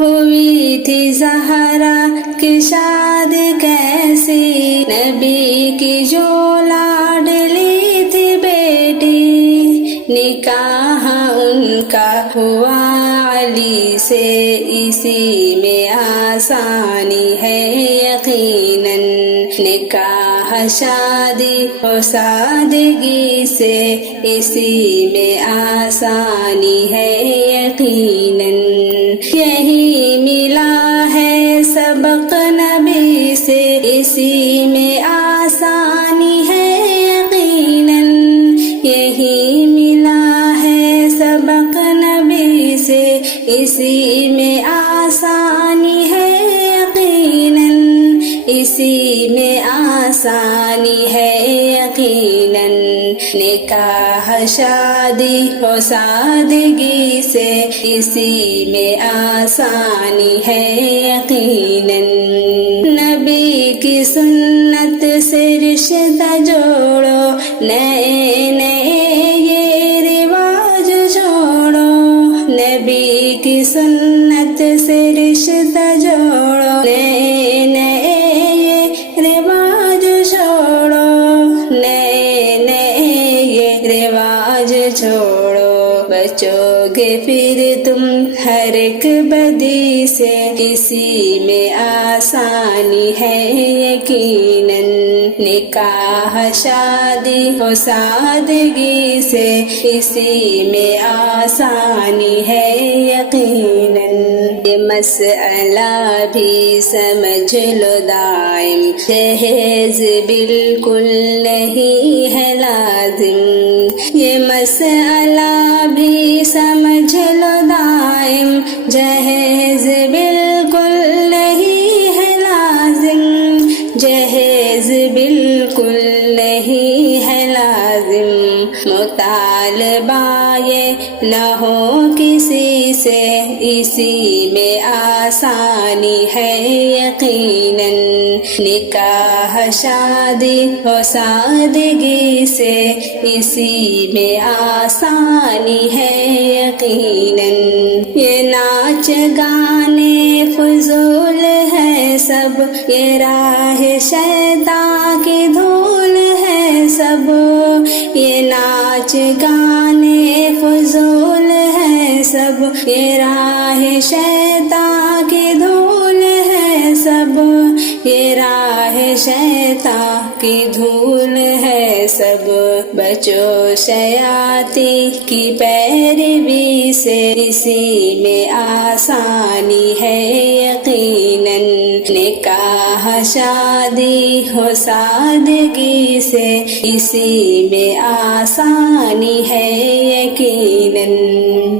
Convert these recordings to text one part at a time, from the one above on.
ہوئی تھی زہرا کی شادی کیسی، نبی کی جو لاڈلی تھی بیٹی، نکاح ان کا ہوا علی سے، اسی میں آسانی ہے یقیناً، نکاح شادی و سادگی سے، اسی میں آسانی ہے یقیناً، یہی ملا ہے سبق نبی سے، اسی میں آسانی ہے یقیناً، یہی ملا ہے سبق نبی سے، اسی میں آسانی ہے یقیناً، اسی میں آسانی ہے یقیناً، نکاح شادی و سادگی سے، اسی میں آسانی ہے یقیناً، نبی کی سنت سے رشتہ جوڑو، نئے نئے یہ رواج جوڑو، نبی کی سنت سے رشتہ جوڑو، نئے نئے یہ رواج چھوڑو، نئے نئے یہ رواج چھوڑو، بچو گے پھر تم ہر ایک بدی سے، اسی میں آسانی ہے یقیناً، نکاح شادی و سادگی سے، اسی میں آسانی ہے یقیناً، یہ مسئلہ بھی سمجھ لو دائم، جہیز بالکل نہیں ہے لازم، یہ مسئلہ بھی سمجھ لو دائم، جہیز بالکل نہیں ہے لازم، جہیز بالکل نہیں ہے لازم، مطالبہ یہ نہ ہو کسی سے، اسی میں آسانی ہے یقیناً، نکاح شادی و سادگی سے، اسی میں آسانی ہے یقیناً، یہ ناچ گانے فضول ہے سب، یہ راہ شیطان کی دھول ہے سب، یہ ناچ گانے فضول ہے سب، یہ راہ شیطان کی دھول ہے سب، یہ راہ شیطان کی دھول ہے سب، بچو شیاطین کی پیروی سے، اسی میں آسانی ہے یقیناً، نکاح شادی و سادگی سے، اسی میں آسانی ہے یقیناً،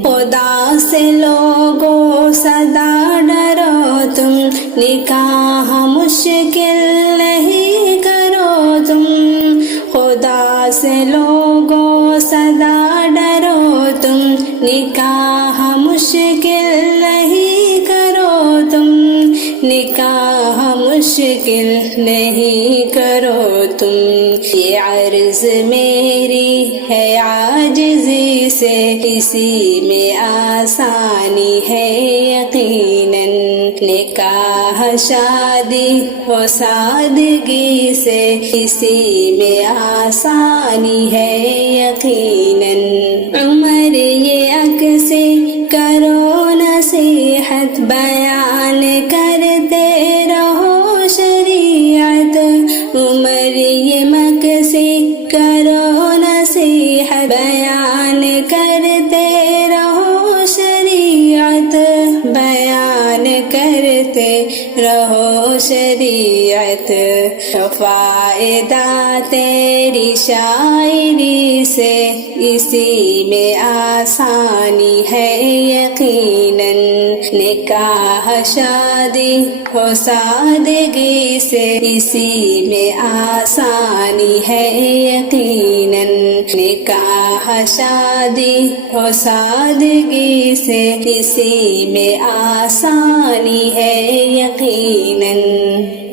خدا سے لوگو سدا ڈرو تم، نکاح مشکل نہیں کرو تم، خدا سے لوگو سدا ڈرو تم، نکاح مشکل نہیں کرو تم، نکاح مشکل نہیں کرو تم، یہ عرض میری ہے عاجزی سے، اسی میں آسانی ہے یقیناً، نکاح شادی و سادگی سے، اسی میں آسانی ہے یقیناً، عمر یہ عکسی کرو نصیحت، بیان کرتے رہو شریعت، عمر یہ مکسی کرو نصیحت، بیان کرتے رہو شریعت، بیان کرتے رہو شریعت، فائدہ تیری شاعری سے، اسی میں آسانی ہے یقیناً، نکاح شادی و سادگی سے، اسی میں آسانی ہے یقیناً، نکاح شادی و سادگی سے، اسی میں آسانی ہے یقیناً۔